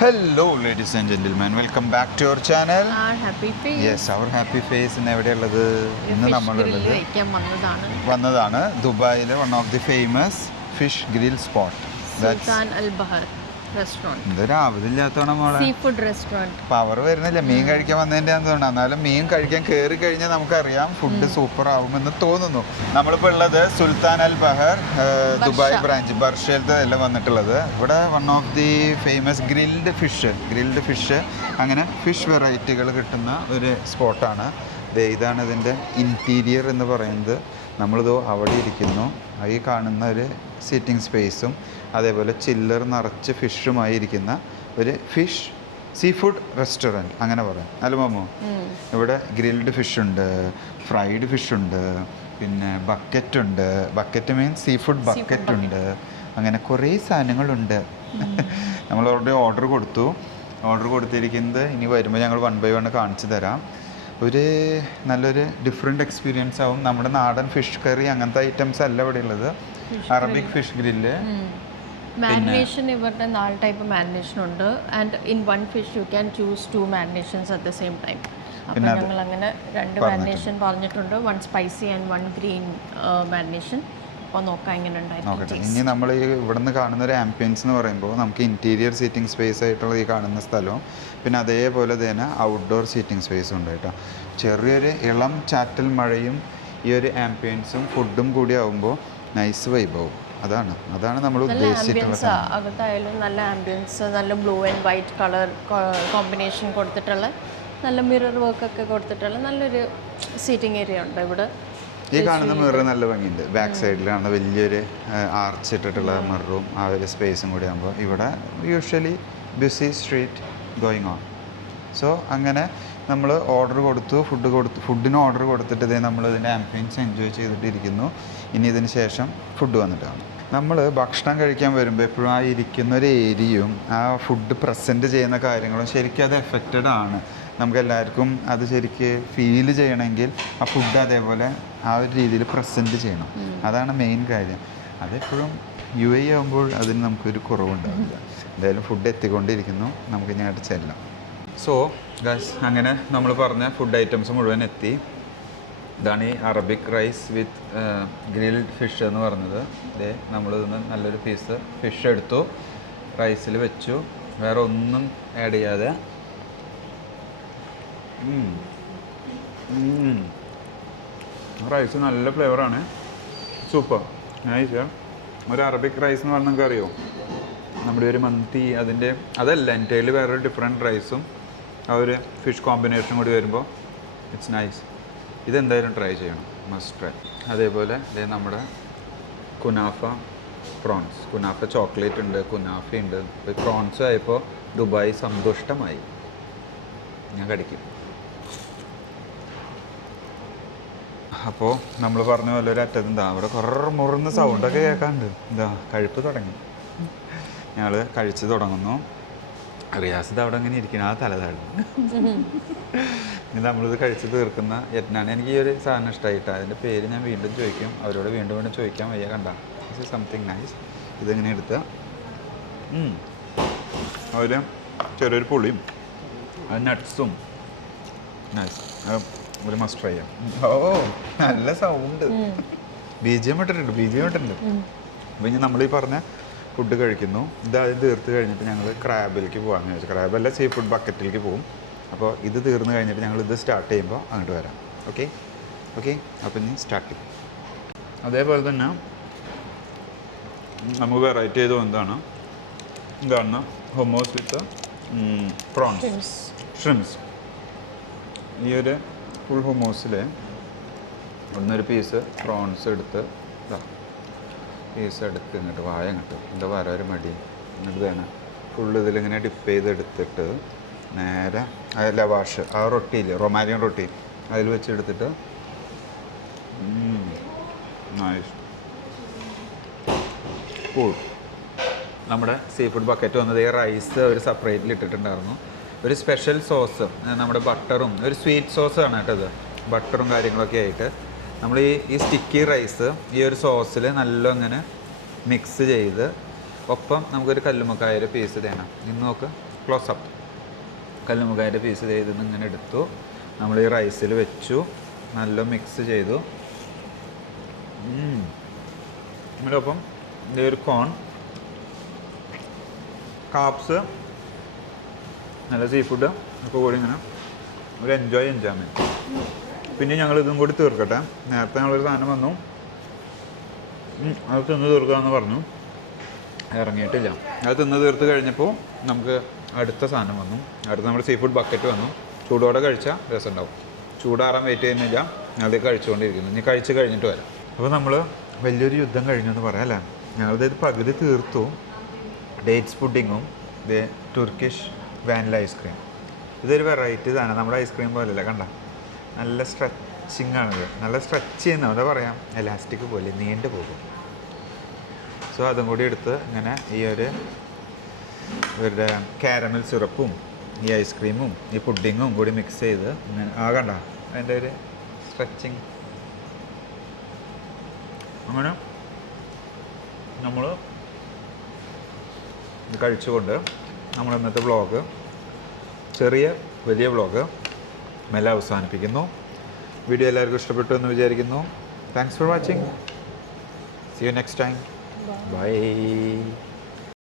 Hello ladies and gentlemen, welcome back to our channel. Our happy face. Yes, our happy face ഇന്ന് എവിടെയുള്ളത്? ഇന്ന് നമ്മളുള്ളത് വന്നതാണ് ദുബായിലെ one of the famous fish grill spot Sultan Al Bahr restaurant. ഇത് രാവിലെ ഇല്ലാത്തതാണ് മോളെ. Sea food restaurant. പവർ വരുന്നില്ല, മീൻ കഴിക്കാൻ വന്നതിൻ്റെ തോന്നുന്നു. എന്നാലും മീൻ കഴിക്കാൻ കയറി കഴിഞ്ഞാൽ നമുക്കറിയാം ഫുഡ് സൂപ്പർ ആവുമെന്ന് തോന്നുന്നു. നമ്മളിപ്പോൾ ഉള്ളത് സുൽത്താൻ അൽ ബഹർ ദുബായ് ബ്രാഞ്ച് ബർഷയിലത്തെ എല്ലാം വന്നിട്ടുള്ളത്. ഇവിടെ one of the famous grilled fish അങ്ങനെ ഫിഷ് വെറൈറ്റികൾ കിട്ടുന്ന ഒരു സ്പോട്ടാണ്. ഇതാണ് ഇതിൻ്റെ ഇൻറ്റീരിയർ എന്ന് പറയുന്നത്. നമ്മളിത് അവിടെ ഇരിക്കുന്നു. ഈ കാണുന്ന ഒരു സിറ്റിംഗ് സ്പേസും അതേപോലെ ചില്ലർ നിറച്ച് ഫിഷുമായി ഇരിക്കുന്ന ഒരു സീ ഫുഡ് റെസ്റ്റോറൻറ്റ് അങ്ങനെ പറയാം. അല്ല മാമോ, ഇവിടെ ഗ്രിൽഡ് ഫിഷ് ഉണ്ട്, ഫ്രൈഡ് ഫിഷ് ഉണ്ട്, പിന്നെ bucket means sea food bucket ഉണ്ട്. അങ്ങനെ കുറേ സാധനങ്ങളുണ്ട്. നമ്മൾ ഓർഡർ കൊടുത്തിരിക്കുന്നത് ഇനി വരുമ്പോൾ ഞങ്ങൾ 1 by 1 കാണിച്ചു തരാം. ഒരു നല്ലൊരു ഡിഫറെൻ്റ് എക്സ്പീരിയൻസ് ആവും. നമ്മുടെ നാടൻ ഫിഷ് കറി അങ്ങനത്തെ ഐറ്റംസ് അല്ല ഇവിടെ ഉള്ളത്. അറബിക് ഫിഷ് ഗ്രില്ല് മാരിനേഷൻ ഇവരുടെ 4 ടൈപ്പ് മാരിനേഷൻ ഉണ്ട്. And in one fish you can choose 2 marinations at the same time. അപ്പോൾ ഞങ്ങൾ അങ്ങനെ 2 മാരിനേഷൻ പറഞ്ഞിട്ടുണ്ട്, 1 സ്പൈസി ആൻഡ് 1 ഗ്രീൻ മാരിനേഷൻ. അപ്പോൾ നോക്കാം എങ്ങനെ ഉണ്ടായിരിക്കും. ഇനി നമ്മൾ ഈ ഇവിടെ നിന്ന് കാണുന്ന ഒരു ആംബിയൻസ് എന്ന് പറയുമ്പോൾ നമുക്ക് ഇൻറ്റീരിയർ സീറ്റിംഗ് സ്പേസ് ആയിട്ടുള്ള ഈ കാണുന്ന സ്ഥലവും പിന്നെ അതേപോലെ തന്നെ ഔട്ട്ഡോർ സീറ്റിംഗ് സ്പേസും ഉണ്ട് കേട്ടോ. ചെറിയൊരു ഇളം ചാറ്റൽ മഴയും ഈ ഒരു ആംബിയൻസും ഫുഡും കൂടി ആകുമ്പോൾ നൈസ് വൈബാവും. അതാണ് നമ്മൾ ഉദ്ദേശിച്ചിട്ടുള്ളത്. അകത്തായാലും നല്ല ആംബിയൻസ്, നല്ല blue and white colour combination കൊടുത്തിട്ടുള്ള നല്ല മിറർ വർക്കൊക്കെ കൊടുത്തിട്ടുള്ള നല്ലൊരു സീറ്റിംഗ് ഏരിയ ഉണ്ട് ഇവിടെ. ഈ കാണുന്ന മിറർ നല്ല ഭംഗിയുണ്ട്. ബാക്ക് സൈഡിലാണ് വലിയൊരു ആർച്ച് ഇട്ടിട്ടുള്ള മിററും ആ ഒരു സ്പേസും കൂടി ആകുമ്പോൾ ഇവിടെ usually busy street going on. So അങ്ങനെ നമ്മൾ ഫുഡിന് ഓർഡർ കൊടുത്തിട്ട് ഇതേ നമ്മൾ ഇതിൻ്റെ ആംബിയൻസ് എൻജോയ് ചെയ്തിട്ടിരിക്കുന്നു. ഇനി ഇതിന് ശേഷം ഫുഡ് വന്നിട്ടാണ് നമ്മൾ ഭക്ഷണം കഴിക്കാൻ വരുമ്പോൾ എപ്പോഴും ആ ഇരിക്കുന്ന ഒരു ഏരിയയും ആ ഫുഡ് പ്രസൻറ്റ് ചെയ്യുന്ന കാര്യങ്ങളും ശരിക്കും അത് എഫക്റ്റഡ് ആണ്. നമുക്കെല്ലാവർക്കും അത് ശരിക്ക് ഫീൽ ചെയ്യണമെങ്കിൽ ആ ഫുഡ് അതേപോലെ ആ ഒരു രീതിയിൽ പ്രസൻറ്റ് ചെയ്യണം. അതാണ് മെയിൻ കാര്യം. അതെപ്പോഴും UAE ആകുമ്പോൾ അതിന് നമുക്കൊരു കുറവുണ്ടാവില്ല. എന്തായാലും ഫുഡ് എത്തിക്കൊണ്ടിരിക്കുന്നു, നമുക്ക് ഇനി അങ്ങോട്ട് ചെല്ലാം. സോ ഗൈസ്, അങ്ങനെ നമ്മൾ പറഞ്ഞ ഫുഡ് ഐറ്റംസ് മുഴുവൻ എത്തി. ഇതാണ് ഈ Arabic rice with grilled fish എന്ന് പറഞ്ഞത്. ഇതേ നമ്മളിന്ന് നല്ലൊരു പീസ് ഫിഷ് എടുത്തു, റൈസിൽ വെച്ചു, വേറെ ഒന്നും ആഡ് ചെയ്യാതെ. റൈസ് നല്ല ഫ്ലേവറാണ്, സൂപ്പർ നൈസ്. ഒരു അറബിക് റൈസ് എന്ന് പറഞ്ഞാൽ നിങ്ങൾക്ക് അറിയോ, നമ്മുടെ ഒരു മന്തി അതല്ല എൻ്റെ വേറൊരു ഡിഫറെൻറ്റ് റൈസും ആ ഒരു ഫിഷ് കോമ്പിനേഷനും കൂടി വരുമ്പോൾ ഇറ്റ്സ് നൈസ്. ഇതെന്തായാലും ട്രൈ ചെയ്യണം, മസ്റ്റ് ട്രൈ. അതേപോലെ നമ്മുടെ കുനാഫ ചോക്ലേറ്റ് ഉണ്ട്, കുനാഫയുണ്ട്. പ്രോൺസ് ആയപ്പോൾ ദുബായ് സന്തുഷ്ടമായി. ഞാൻ കടിക്കും. അപ്പോൾ നമ്മൾ പറഞ്ഞ പോലെ ഒരു അറ്റത്ത് എന്താ അവിടെ കുറേ മുറുന്ന സൗണ്ടൊക്കെ കേൾക്കാണ്ട്. കഴിപ്പ് തുടങ്ങി. ഞങ്ങൾ കഴിച്ച് തുടങ്ങുന്നു. റിയാസിത് അവിടെ അങ്ങനെ ഇരിക്കണം, ആ തലതാഴ്. ഇനി നമ്മളിത് കഴിച്ച് തീർക്കുന്ന യത്നാണ്. എനിക്ക് ഈ ഒരു സാധനം ഇഷ്ടമായിട്ട് അതിൻ്റെ പേര് ഞാൻ വീണ്ടും ചോദിക്കും, അവരോട് വീണ്ടും ചോദിക്കാൻ വയ്യ. കണ്ട, ദിസ് ഈസ് സംതിങ് നൈസ്. ഇതിങ്ങനെ എടുത്ത് അവർ ചെറിയൊരു പുളിയും നട്ട്സും നൈസ്. ഒരു മസ്റ്റ് ട്രൈ ചെയ്യാം. ഓ നല്ല സൗണ്ട്. BGM ഇട്ടിട്ടുണ്ട്. അപ്പോൾ ഇനി നമ്മളീ പറഞ്ഞ ഫുഡ് കഴിക്കുന്നു. ഇതാദ്യം തീർത്ത് കഴിഞ്ഞിട്ട് ഞങ്ങൾ ക്രാബിലേക്ക് പോകാമെന്ന് ചോദിച്ചു. ക്രാബല്ല, സീ ഫുഡ് ബക്കറ്റിലേക്ക് പോകും. അപ്പോൾ ഇത് തീർന്ന് കഴിഞ്ഞിട്ട് ഞങ്ങൾ ഇത് സ്റ്റാർട്ട് ചെയ്യുമ്പോൾ അങ്ങോട്ട് വരാം. ഓക്കെ. അപ്പോൾ ഇനി സ്റ്റാർട്ട് ചെയ്യും. അതേപോലെ തന്നെ നമുക്ക് വെറൈറ്റി ചെയ്ത് എന്താണ് ഇതാണ് ഹൊമോസ് വിത്ത് പ്രോൺസ് ഷ്രിംസ്. ഈ ഒരു ഫുൾ ഹൊമോസിൽ ഒന്നൊരു പീസ് പ്രോൺസ് എടുത്ത് ഇങ്ങോട്ട് വായ ഇങ്ങോട്ട് എന്താ പറയുക ഒരു മടി എന്നിട്ട് തന്നെ ഫുള്ള് ഇതിലിങ്ങനെ ഡിപ്പ് ചെയ്തെടുത്തിട്ട് നേരെ ലവാഷ് ആ റൊട്ടിയിൽ റൊമാനിയൻ റൊട്ടി അതിൽ വെച്ചെടുത്തിട്ട് നൈസ് കൂൾ. നമ്മുടെ സീ ഫുഡ് ബക്കറ്റ് വന്നത് ഈ റൈസ് ഒരു സെപ്പറേറ്റിൽ ഇട്ടിട്ടുണ്ടായിരുന്നു. ഒരു സ്പെഷ്യൽ സോസ്, നമ്മുടെ ബട്ടറും ഒരു സ്വീറ്റ് സോസാണ് കേട്ടോ ഇത്. ബട്ടറും കാര്യങ്ങളൊക്കെ ആയിട്ട് നമ്മൾ ഈ സ്റ്റിക്കി റൈസ് ഈ ഒരു സോസിൽ നല്ല ഇങ്ങനെ മിക്സ് ചെയ്ത് ഒപ്പം നമുക്കൊരു കല്ലുമ്മക്കായ പീസ് തേണം. ഇന്ന് നോക്ക് ക്ലോസപ്പ്. കല്ലുമുക്കായൻ്റെ പീസ് ചെയ്ത് ഇങ്ങനെ എടുത്തു, നമ്മൾ ഈ റൈസിൽ വെച്ചു, നല്ല മിക്സ് ചെയ്തു. അതിനൊപ്പം ഈ ഒരു കോൺ, കാപ്സ്, നല്ല സീ ഫുഡ് ഒക്കെ കൂടി ഇങ്ങനെ ഒരു എൻജോയ്മെൻറ്റ്. പിന്നെ ഞങ്ങൾ ഇതും കൂടി തീർക്കട്ടെ. നേരത്തെ ഞങ്ങളൊരു സാധനം വന്നു, അത് തിന്ന് തീർക്കാമെന്ന് പറഞ്ഞു, ഇറങ്ങിയിട്ടില്ല. അത് തിന്ന് തീർത്ത് കഴിഞ്ഞപ്പോൾ നമുക്ക് അടുത്ത സാധനം വന്നു. അടുത്ത നമ്മൾ സീ ഫുഡ് ബക്കറ്റ് വന്നു. ചൂടോടെ കഴിച്ചാൽ രസം ഉണ്ടാവും. ചൂടാറാൻ വെയിറ്റ് ചെയ്യുന്നില്ല, അത് കഴിച്ചുകൊണ്ടിരിക്കുന്നു. ഇനി കഴിച്ച് കഴിഞ്ഞിട്ട് വരാം. അപ്പോൾ നമ്മൾ വലിയൊരു യുദ്ധം കഴിഞ്ഞു എന്ന് പറയാം അല്ലേ. ഞങ്ങളിത് പകുതി തീർത്തു. ഡേറ്റ്സ് പുഡിങ്ങും ഇത് തുർക്കിഷ് വാനില ഐസ്ക്രീം. ഇതൊരു വെറൈറ്റി സാധനം, നമ്മുടെ ഐസ്ക്രീം പോലെയല്ല. കണ്ട, നല്ല സ്ട്രെച്ചിങ് ആണിത്. നല്ല സ്ട്രെച്ച് ചെയ്യുന്ന എന്താ പറയാം, എലാസ്റ്റിക് പോലെ നീണ്ടു പോകും. സോ അതും കൂടി എടുത്ത് ഇങ്ങനെ ഈ ഇവരുടെ കാരമൽ സിറപ്പും ഈ ഐസ്ക്രീമും ഈ പുഡിങ്ങും കൂടി മിക്സ് ചെയ്ത് ഇങ്ങനെ കണ്ട അതിൻ്റെ ഒരു സ്ട്രെച്ചിങ്. അങ്ങനെ നമ്മൾ ഇത് കഴിച്ചുകൊണ്ട് നമ്മൾ ഇന്നത്തെ വ്ളോഗ്, വലിയ വ്ളോഗ് മെല്ലെ അവസാനിപ്പിക്കുന്നു. വീഡിയോ എല്ലാവർക്കും ഇഷ്ടപ്പെട്ടു എന്ന് വിചാരിക്കുന്നു. Thanks for watching. See you next time. By.